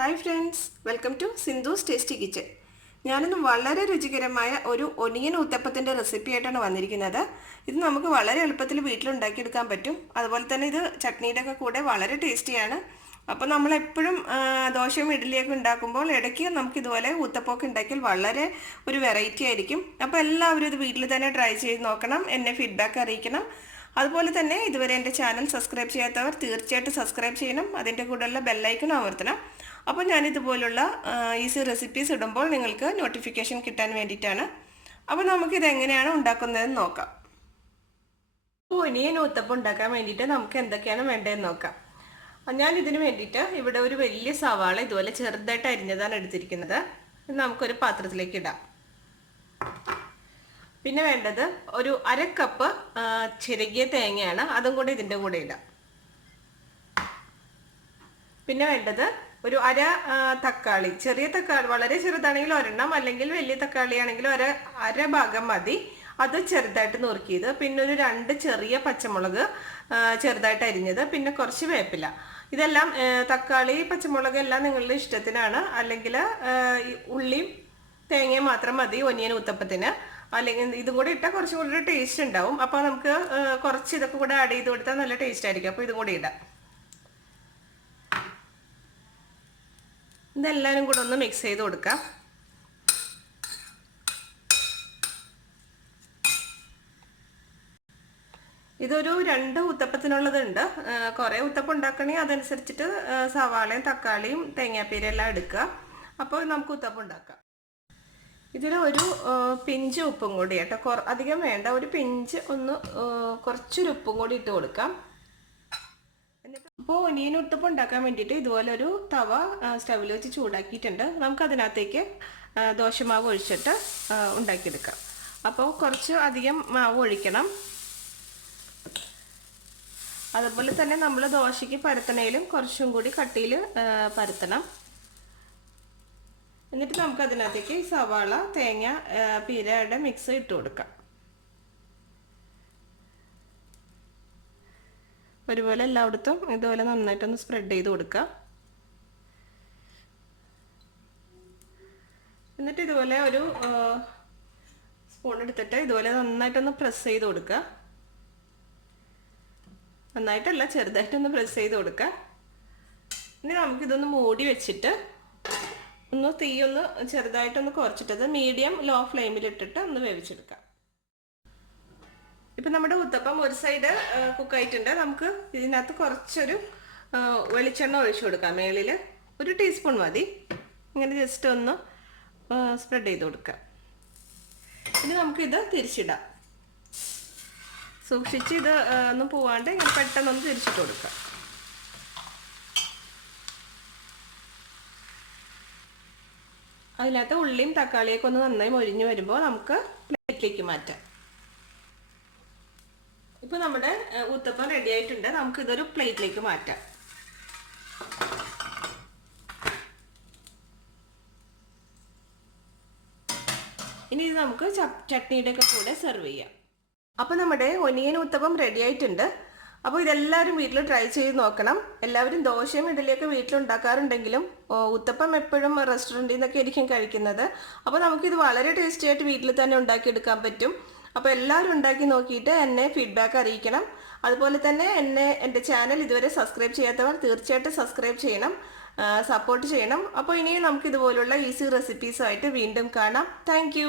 Hi friends, welcome to Sindhu's tasty kitchen. ഞാനിന്ന് വളരെ രുചികരമായ ഒരു ഒനിയൻ ഊത്തപ്പത്തിൻ്റെ റെസിപ്പി ആയിട്ടാണ് വന്നിരിക്കുന്നത്. ഇത് നമുക്ക് വളരെ എളുപ്പത്തിൽ വീട്ടിലുണ്ടാക്കിയെടുക്കാൻ പറ്റും. അതുപോലെ തന്നെ ഇത് ചട്നിയുടെ ഒക്കെ കൂടെ വളരെ ടേസ്റ്റിയാണ്. അപ്പോൾ നമ്മളെപ്പോഴും ദോശയും ഇഡ്ഡലിയൊക്കെ ഉണ്ടാക്കുമ്പോൾ ഇടയ്ക്ക് നമുക്കിതുപോലെ ഊത്തപ്പമൊക്കെ ഉണ്ടാക്കിയാൽ വളരെ ഒരു വെറൈറ്റി ആയിരിക്കും. അപ്പോൾ എല്ലാവരും ഇത് വീട്ടിൽ തന്നെ ട്രൈ ചെയ്ത് നോക്കണം, എന്നെ ഫീഡ്ബാക്ക് അറിയിക്കണം. അതുപോലെ തന്നെ ഇതുവരെ എൻ്റെ ചാനൽ സബ്സ്ക്രൈബ് ചെയ്യാത്തവർ തീർച്ചയായിട്ടും സബ്സ്ക്രൈബ് ചെയ്യണം. അതിൻ്റെ കൂടെയുള്ള ബെല്ലൈക്കൺ അമർത്തണം. അപ്പോൾ ഞാനിതുപോലുള്ള ഈസി റെസിപ്പീസ് ഇടുമ്പോൾ നിങ്ങൾക്ക് നോട്ടിഫിക്കേഷൻ കിട്ടാൻ വേണ്ടിയിട്ടാണ്. അപ്പോൾ നമുക്കിത് എങ്ങനെയാണ് ഉണ്ടാക്കുന്നതെന്ന് നോക്കാം. ഒനിയൻ ഊത്തപ്പം ഉണ്ടാക്കാൻ വേണ്ടിയിട്ട് നമുക്ക് എന്തൊക്കെയാണ് വേണ്ടതെന്ന് നോക്കാം. ഞാൻ ഇതിന് വേണ്ടിയിട്ട് ഇവിടെ ഒരു വലിയ സവാള ഇതുപോലെ ചെറുതായിട്ട് അരിഞ്ഞതാണ് എടുത്തിരിക്കുന്നത്. നമുക്കൊരു പാത്രത്തിലേക്ക് ഇടാം. പിന്നെ വേണ്ടത് ഒരു 1/2 കപ്പ് ചിരകിയ തേങ്ങയാണ്, അതും കൂടി ഇതിൻ്റെ കൂടെ ഇടാം. പിന്നെ വേണ്ടത് ഒരു തക്കാളി, ചെറിയ തക്കാളി, വളരെ ചെറുതാണെങ്കിൽ ഒരെണ്ണം, അല്ലെങ്കിൽ വലിയ തക്കാളി ആണെങ്കിൽ അര ഭാഗം മതി, അത് ചെറുതായിട്ട് നുറുക്കിയത്. പിന്നെ ഒരു 2 ചെറിയ പച്ചമുളക് ചെറുതായിട്ട് അരിഞ്ഞത്, പിന്നെ കുറച്ച് വേപ്പില. ഇതെല്ലാം തക്കാളി പച്ചമുളക് എല്ലാം നിങ്ങളുടെ ഇഷ്ടത്തിനാണ്. അല്ലെങ്കിൽ ഉള്ളിയും തേങ്ങയും മാത്രം മതി ഒനിയൻ ഊത്തപ്പത്തിന്. അല്ലെങ്കിൽ ഇതും കൂടെ ഇട്ടാൽ കുറച്ചും കൂടി ടേസ്റ്റ് ഉണ്ടാവും. അപ്പോൾ നമുക്ക് കുറച്ച് ഇതൊക്കെ കൂടെ ആഡ് ചെയ്ത് കൊടുത്താൽ നല്ല ടേസ്റ്റ് ആയിരിക്കും. അപ്പോൾ ഇതും കൂടി ഇടാം. ഇതെല്ലാവരും കൂടെ ഒന്ന് മിക്സ് ചെയ്ത് കൊടുക്കാം. ഇതൊരു 2 ഊത്തപ്പത്തിനുള്ളതുണ്ട്. കുറേ ഊത്തപ്പം ഉണ്ടാക്കണമെങ്കിൽ അതനുസരിച്ചിട്ട് സവാളയും തക്കാളിയും തേങ്ങാപ്പീരും എല്ലാം എടുക്കുക. അപ്പോൾ നമുക്ക് ഊത്തപ്പം ഉണ്ടാക്കാം. ഇതിൽ ഒരു പിഞ്ച് ഉപ്പും കൂടി കേട്ടോ, അധികം വേണ്ട, ഒരു പിഞ്ച് കുറച്ചൊരു ഉപ്പും കൂടി ഇട്ട് കൊടുക്കാം. അപ്പോൾ ഒനിയൻ ഊത്തപ്പം ഉണ്ടാക്കാൻ വേണ്ടിയിട്ട് ഇതുപോലെ ഒരു തവ സ്റ്റവിൽ വെച്ച് ചൂടാക്കിയിട്ടുണ്ട്. നമുക്കതിനകത്തേക്ക് ദോശമാവ് ഒഴിച്ചിട്ട് ഉണ്ടാക്കിയെടുക്കാം. അപ്പോൾ കുറച്ച് അധികം മാവ് ഒഴിക്കണം. അതുപോലെ തന്നെ നമ്മൾ ദോശയ്ക്ക് പരത്തണയിലും കുറച്ചും കൂടി കട്ടിയിൽ പരത്തണം. എന്നിട്ട് നമുക്കതിനകത്തേക്ക് സവാള തേങ്ങ പീരയുടെ മിക്സ് ഇട്ട് കൊടുക്കാം. ഒരുപോലെ എല്ലായിടത്തും ഇതുപോലെ നന്നായിട്ടൊന്ന് സ്പ്രെഡ് ചെയ്ത് കൊടുക്കുക. എന്നിട്ട് ഇതുപോലെ ഒരു സ്പൂൺ എടുത്തിട്ട് ഇതുപോലെ നന്നായിട്ടൊന്ന് പ്രസ് ചെയ്ത് കൊടുക്കുക. നന്നായിട്ടല്ല, ചെറുതായിട്ടൊന്ന് പ്രസ് ചെയ്ത് കൊടുക്കുക. ഇനി നമുക്കിതൊന്ന് മൂടി വെച്ചിട്ട് തീയൊന്ന് ചെറുതായിട്ടൊന്ന് കുറച്ചിട്ടത് മീഡിയം ലോ ഫ്ലെയിമിലിട്ടിട്ട് ഒന്ന് വേവിച്ചെടുക്കാം. ഇപ്പം നമ്മുടെ ഊത്തപ്പം ഒരു സൈഡ് കുക്കായിട്ടുണ്ട്. നമുക്ക് ഇതിനകത്ത് കുറച്ചൊരു വെളിച്ചെണ്ണ ഒഴിച്ചു കൊടുക്കാം. മേളിൽ 1 ടീസ്പൂൺ മതി. ഇങ്ങനെ ജസ്റ്റ് ഒന്ന് സ്പ്രെഡ് ചെയ്ത് കൊടുക്കാം. ഇനി നമുക്കിത് തിരിച്ചിടാം. സൂക്ഷിച്ച് ഇത് ഒന്നും പോവാണ്ട് ഇങ്ങനെ പെട്ടെന്നൊന്ന് തിരിച്ചിട്ട് കൊടുക്കാം. അതിനകത്ത് ഉള്ളിയും തക്കാളിയൊക്കെ ഒന്ന് നന്നായി മൊരിഞ്ഞ് വരുമ്പോൾ നമുക്ക് പ്ലേറ്റിലേക്ക് മാറ്റാം. ഇപ്പോൾ നമ്മുടെ ഊത്തപ്പം റെഡി ആയിട്ടുണ്ട്. നമുക്കിതൊരു പ്ലേറ്റിലേക്ക് മാറ്റാം. ഇനി ഇത് നമുക്ക് ചട്നിയുടെ ഒക്കെ കൂടെ സെർവ് ചെയ്യാം. അപ്പോൾ നമ്മുടെ ഒനിയൻ ഊത്തപ്പം റെഡി ആയിട്ടുണ്ട്. അപ്പോൾ ഇതെല്ലാവരും വീട്ടിൽ ട്രൈ ചെയ്ത് നോക്കണം. എല്ലാവരും ദോശയും ഇഡ്ഡലിയൊക്കെ വീട്ടിലുണ്ടാക്കാറുണ്ടെങ്കിലും ഊത്തപ്പം എപ്പോഴും റെസ്റ്റോറൻറ്റിൽ നിന്നൊക്കെ ആയിരിക്കും കഴിക്കുന്നത്. അപ്പോൾ നമുക്കിത് വളരെ ടേസ്റ്റി ആയിട്ട് വീട്ടിൽ തന്നെ ഉണ്ടാക്കിയെടുക്കാൻ പറ്റും. അപ്പോൾ എല്ലാവരും ഉണ്ടാക്കി നോക്കിയിട്ട് എന്നെ ഫീഡ്ബാക്ക് അറിയിക്കണം. അതുപോലെ തന്നെ എൻ്റെ ചാനൽ ഇതുവരെ സബ്സ്ക്രൈബ് ചെയ്യാത്തവർ തീർച്ചയായിട്ടും സബ്സ്ക്രൈബ് ചെയ്യണം, സപ്പോർട്ട് ചെയ്യണം. അപ്പോൾ ഇനിയും നമുക്കിതുപോലുള്ള ഈസി റെസിപ്പീസുമായിട്ട് വീണ്ടും കാണാം. താങ്ക്